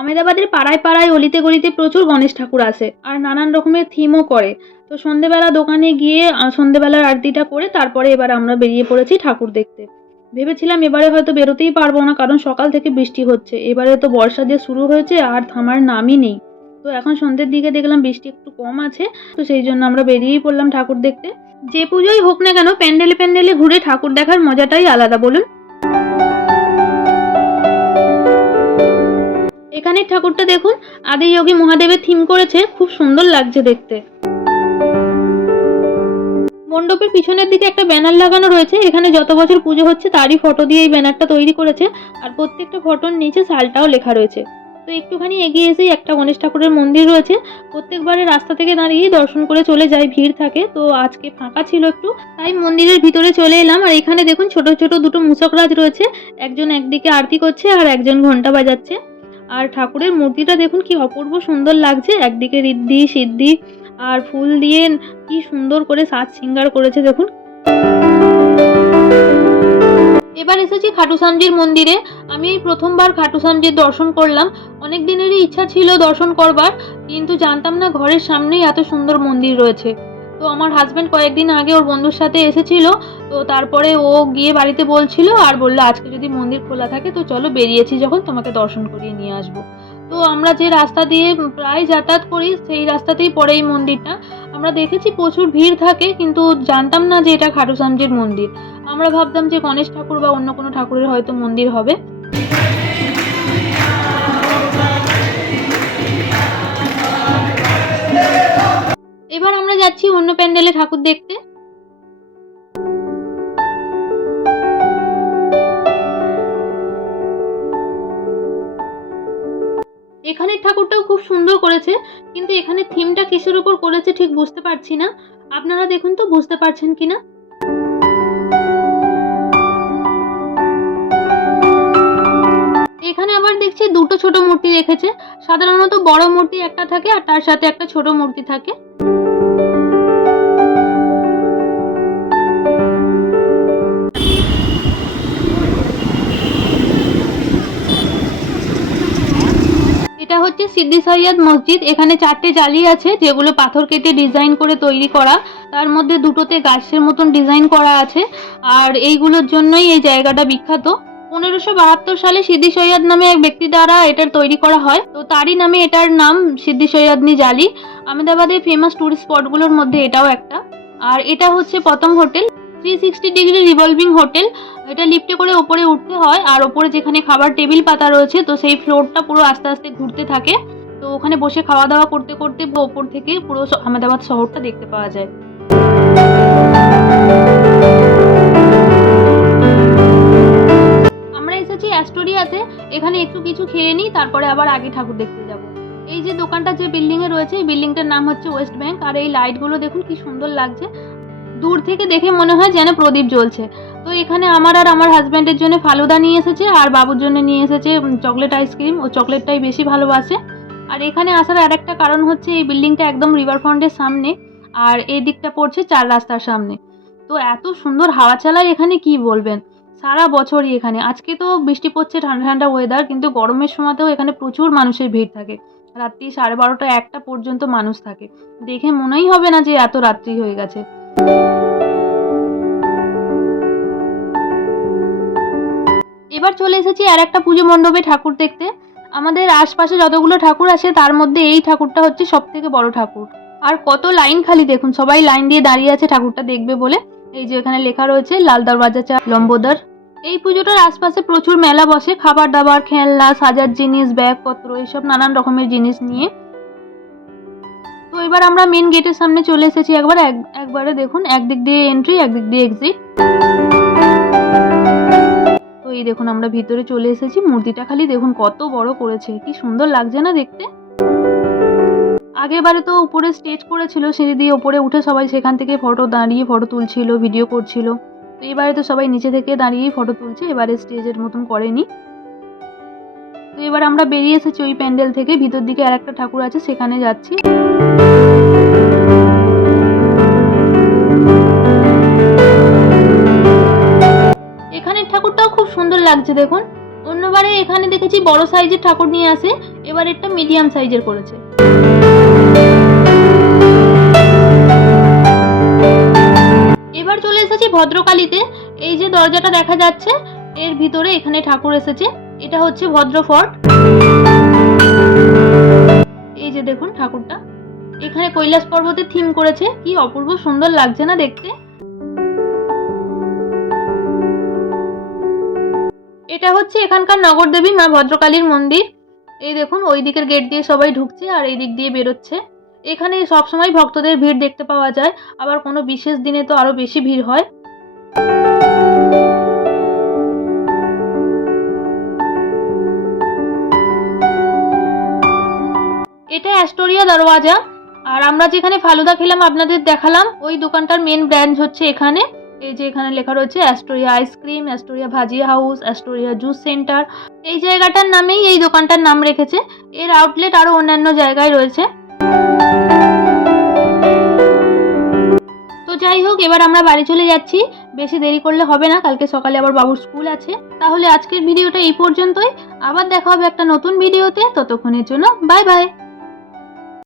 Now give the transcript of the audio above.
আমেদাবাদের পাড়ায় পাড়ায় অলিতে গলিতে প্রচুর গণেশ ঠাকুর আসে আর নানান রকমের থিমও করে। তো সন্ধেবেলা দোকানে গিয়ে সন্ধেবেলার আরতিটা করে তারপরে এবার আমরা বেরিয়ে পড়েছি ঠাকুর দেখতে। ভেবেছিলাম এবারে হয়তো বেরোতেই পারবো না, কারণ সকাল থেকে বৃষ্টি হচ্ছে। এবারে তো বর্ষা যে শুরু হয়েছে আর থামার নামই নেই। তো এখন সন্ধ্যের দিকে দেখলাম বৃষ্টি একটু কম আছে, তো সেই জন্য আমরা বেরিয়েই পড়লাম ঠাকুর দেখতে। যে পুজোই হোক না কেন, প্যান্ডেলে প্যান্ডেলে ঘুরে ঠাকুর দেখার মজাটাই আলাদা, বলুন। এখানের ঠাকুরটা দেখুন, আদিযোগী মহাদেবের থিম করেছে, খুব সুন্দর লাগছে দেখতে। মণ্ডপের পিছনের দিকে একটা ব্যানার লাগানো রয়েছে, এখানে যত বছর পুজো হচ্ছে তারই ফটো দিয়ে এই ব্যানারটা তৈরি করেছে। আর প্রত্যেকটা ফটোর নিচে সালটাও লেখা রয়েছে। তো একটুখানি এগিয়ে এসেই একটা গণেশ ঠাকুরের মন্দির রয়েছে। প্রত্যেকবারে রাস্তা থেকে দাঁড়িয়েই দর্শন করে চলে যায়, ভিড় থাকে। তো আজকে ফাঁকা ছিল একটু, তাই মন্দিরের ভিতরে চলে এলাম। আর এখানে দেখুন ছোট ছোট দুটো মূষকরাজ রয়েছে, একজন একদিকে আরতি করছে আর একজন ঘন্টা বাজাচ্ছে। আর ঠাকুরের মূর্তিটা দেখুন কি অপূর্ব সুন্দর লাগছে, একদিকে ঋদ্ধি সিদ্ধি আর ফুল দিয়ে কি সুন্দর করে সাজ সিঙ্গার করেছে দেখুন। এবার এসেছি খাটুশ্যামজির মন্দিরে। আমি এই প্রথমবার খাটুশ্যামজির দর্শন করলাম। অনেক দিনেরই ইচ্ছা ছিল দর্শন করবার, কিন্তু জানতাম না ঘরের সামনেই এত সুন্দর মন্দির রয়েছে। তো আমার হাজব্যান্ড কয়েকদিন আগে ওর বন্ধুর সাথে এসেছিল, তো তারপরে ও গিয়ে বাড়িতে বলছিল আর বললো আজকে যদি মন্দির খোলা থাকে তো চলো, বেরিয়েছি যখন তোমাকে দর্শন করিয়ে নিয়ে আসবো। তো আমরা যে রাস্তা দিয়ে প্রায় যাতায়াত করি সেই রাস্তাতেই পড়ে এই মন্দিরটা। আমরা দেখেছি প্রচুর ভিড় থাকে, কিন্তু জানতাম না যে এটা খাটুশ্যামজির মন্দির। আমরা ভাবতাম যে গণেশ ঠাকুর বা অন্য কোনো ঠাকুরের হয়তো মন্দির হবে। এবার আমরা যাচ্ছি অন্য প্যান্ডেলে ঠাকুর দেখতে। এখানের ঠাকুরটাও খুব সুন্দর করেছে, কিন্তু এখানে থিমটা কিসের উপর করেছে ঠিক বুঝতে পারছি না। আপনারা দেখুন তো বুঝতে পারছেন কিনা। এখানে আবার দেখছি দুটো ছোট মূর্তি রেখেছে। সাধারণত বড় মূর্তি একটা থাকে আর তার সাথে একটা ছোট মূর্তি থাকে। এটা হচ্ছে সিদ্দি সৈয়দ মসজিদ। এখানে 4টে জালি আছে যেগুলো পাথর কেটে ডিজাইন করে তৈরি করা, তার মধ্যে দুটোতে গাছের মতন ডিজাইন করা আছে। আর এইগুলোর জন্যই এই জায়গাটা বিখ্যাত। 1572 সালে সিদ্দি সৈয়দ নামে এক ব্যক্তি দ্বারা এটার তৈরি করা হয়, তো তারই নামে এটার নাম সিদ্দি সৈয়দনি জালি। আহমেদাবাদের ফেমাস টুরিস্ট স্পটগুলোর মধ্যে এটাও একটা। আর এটা হচ্ছে পতঙ্গ হোটেল, 360 ডিগ্রি রিভলভিং হোটেল। এটা লিফটে করে ওপরে উঠতে হয়, আর ওপরে যেখানে খাবার টেবিল পাতা রয়েছে তো সেই ফ্লোরটা পুরো আস্তে আস্তে ঘুরতে থাকে। তো ওখানে বসে খাওয়া দাওয়া করতে করতে ওপর থেকে পুরো আহমেদাবাদ শহরটা দেখতে পাওয়া যায়। আমরা এসেছি অ্যাস্টোরিয়াতে, এখানে একটু কিছু খেয়ে নিই, তারপরে আবার আগে ঠাকুর দেখতে যাব। এই যে দোকানটা যে বিল্ডিং এ রয়েছে, এই বিল্ডিংটার নাম হচ্ছে ওয়েস্ট ব্যাংক। আর এই লাইটগুলো দেখুন কি সুন্দর লাগছে, দূর থেকে দেখে মনে হয় যেন প্রদীপ জ্বলছে। তো এখানে আমার আর আমার হাজব্যান্ডের জন্য ফালুদা নিয়ে এসেছে, আর বাবুর জন্য নিয়ে এসেছে চকলেট আইসক্রিম। ও চকলেটটাই বেশি ভালোবাসে। আর এখানে আসার আরেকটা কারণ হচ্ছে এই বিল্ডিংটা একদম রিভার ফ্রন্টের সামনে, আর এই দিকটা পড়ছে 4 রাস্তার সামনে। তো এত সুন্দর হাওয়া চালায় এখানে, কি বলবেন। সারা বছরই এখানে, আজকে তো বৃষ্টি পড়ছে, ঠান্ডা ঠান্ডা ওয়েদার, কিন্তু গরমের সময়তেও এখানে প্রচুর মানুষের ভিড় থাকে। রাত্রি 12:30টা 1টা পর্যন্ত মানুষ থাকে। দেখে মনেই হবে না যে এত রাত্রি হয়ে গেছে। এবার চলে এসেছি আর একটা পুজো মণ্ডপে ঠাকুর দেখতে। আমাদের আশপাশে যতগুলো ঠাকুর আছে তার মধ্যে এই ঠাকুরটা হচ্ছে সব থেকে বড় ঠাকুর। আর কত লাইন খালি দেখুন, সবাই লাইন দিয়ে দাঁড়িয়ে আছে ঠাকুরটা দেখবে বলে। এই যে এখানে লেখা রয়েছে লাল দরওয়াজা চা লম্বোদর। এই পুজোটার আশপাশে প্রচুর মেলা বসে, খাবার দাবার, খেলনা, সাজার জিনিস, ব্যাগপত্র, এইসব নানান রকমের জিনিস নিয়ে। তো এবার আমরা মেন গেটের সামনে চলে এসেছি। একবারে দেখুন, একদিক দিয়ে এন্ট্রি, একদিক দিয়ে এক্সিট। তো এই দেখুন আমরা ভিতরে চলে এসেছি। মূর্তিটা খালি দেখুন কত বড় করেছে, কি সুন্দর লাগছে না দেখতে। আগেরবারে তো উপরে স্টেজ করেছিল, সিঁড়ি দিয়ে উপরে উঠে সবাই সেখান থেকে দাঁড়িয়ে ফটো তুলছিল, ভিডিও করছিল। তো এবারে তো সবাই নিচে থেকে দাঁড়িয়েই ফটো তুলছে, এবারে স্টেজের মতন করেনি। তো এবার আমরা বেরিয়ে এসেছি ওই প্যান্ডেল থেকে, ভিতর দিকে আর একটা ঠাকুর আছে সেখানে যাচ্ছি। এখানের ঠাকুরটাও খুব সুন্দর লাগছে দেখুন। অন্য অন্যবারে এখানে দেখেছি বড় সাইজের ঠাকুর নিয়ে আসে, এবার একটা মিডিয়াম সাইজের করেছে। এবার চলে এসেছি ভদ্রকালীতে। এই যে দরজাটা দেখা যাচ্ছে এর ভিতরে এখানে ঠাকুর এসেছে, এটা হচ্ছে ভদ্র ফর্ট। এই যে দেখুন ঠাকুরটা, এখানে কৈলাস পর্বতের থিম করেছে, কি অপূর্ব সুন্দর লাগছে না দেখতে। এটা হচ্ছে এখানকার নগরদেবী মা ভদ্রকালীর মন্দির। এই দেখুন ওই দিকের গেট দিয়ে সবাই ঢুকছে আর এই দিক দিয়ে বেরোচ্ছে। এখানে সবসময় ভক্তদের ভিড় দেখতে পাওয়া যায়, আবার কোনো বিশেষ দিনে তো আরো বেশি ভিড় হয়। এটা অ্যাস্টোরিয়া দরওয়াজা। আর আমরা যেখানে ফালুদা খেলাম আপনাদের দেখালাম, ওই দোকানটার মেন ব্রাঞ্চ হচ্ছে এখানে। এই যে এখানে লেখা রয়েছে Astoria ice cream, Astoria Bhajia house, Astoria juice centre. এই জায়গাটার নামেই এই দোকানটার নাম রেখেছে। এর আউটলেট আরো অন্যান্য জায়গায় রয়েছে। তো যাই হোক, এবার আমরা বাড়ি চলে যাচ্ছি, বেশি দেরি করলে হবে না, কালকে সকালে আবার বাবুর স্কুল আছে। তাহলে আজকের ভিডিওটা এই পর্যন্তই, আবার দেখা হবে একটা নতুন ভিডিওতে। ততক্ষণের জন্য বাই বাই।